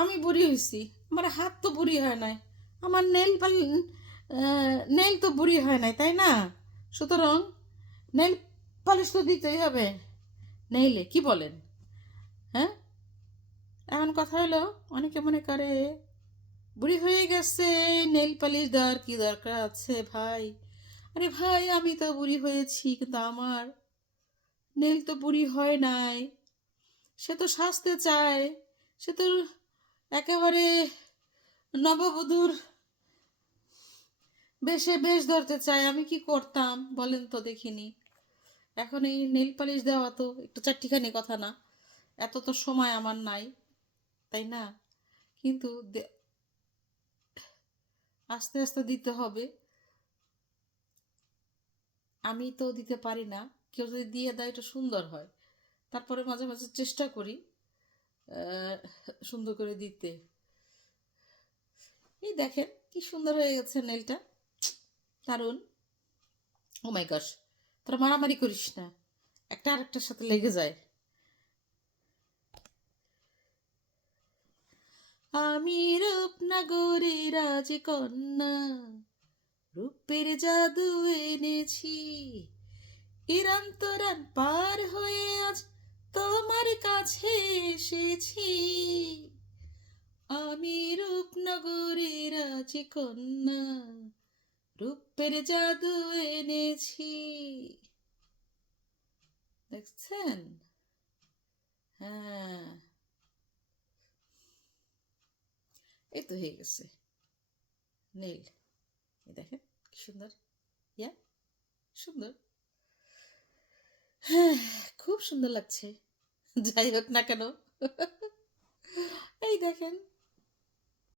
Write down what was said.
আমি বুড়ি হয়েছি, আমার হাত তো বুড়ি হয় নাই, আমার নেল তো বুড়ি হয় নাই, তাই না? সুতরাং নেল পালিশ তো দিতেই হবে। নেইলে কি বলেন? হ্যাঁ, এমন কথা হলো, অনেকে মনে করে বুড়ি হয়ে গেছে, নেল পালিশ দেওয়ার কি দরকার আছে ভাই? আরে ভাই, আমি তো বুড়ি হয়েছি, কিন্তু আমার নেল তো বুড়ি হয় নাই। সে তো সাজতে চায়, সে তো একেবারে নববধূর বেশ ধরতে চায়। আমি কি করতাম বলেন তো দেখিনি? এখন এই নেল পালিশ দেওয়া তো একটু চারটিখানি কথা না, এত তো সময় আমার নাই, তাই না? কিন্তু আস্তে আস্তে দিতে হবে। আমি তো দিতে পারি না, কেউ যদি দিয়ে দেয় এটা সুন্দর হয়। তারপরে মাঝে মাঝে চেষ্টা করি আহ, সুন্দর করে দিতে। এই দেখেন কি সুন্দর হয়ে গেছে নেলটা, দারুণ। ও মাই গস, তোরা মারামারি করিস না, একটা আরেকটার সাথে লেগে যায়। আমি রূপনগরের রাজকন্যা, রূপের জাদু এনেছি, ইরান তোরান পার হয়ে আজ তোমার কাছে এসেছি। আমি রূপনগরের রাজকন্যা, রূপের জাদু এনেছি। দেখছেন? হ্যাঁ, এই তো হয়ে গেছে নীল। এই দেখেন কি সুন্দর, ইয়া, সুন্দর। হ্যাঁ, খুব সুন্দর লাগছে। যাই হোক না কেন, এই দেখেন